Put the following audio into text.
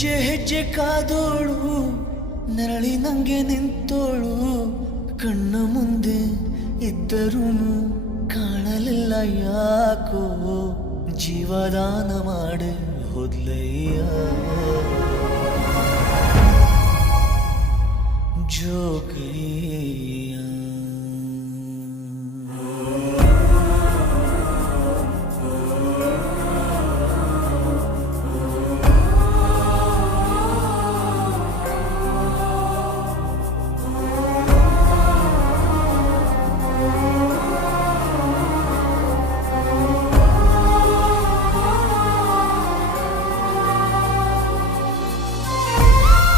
ಹೆಜ್ಜೆ ಹೆಜ್ಜೆ ಕಾದೋಳು ನರಳಿ ನಂಗೆ ನಿಂತೋಳು ಕಣ್ಣ ಮುಂದೆ ಇದ್ದರೂ ಕಾಣಲಿಲ್ಲ ಯಾಕೋ ಜೀವದಾನ ಮಾಡೆ ಹೋದ್ಲಯ್ಯ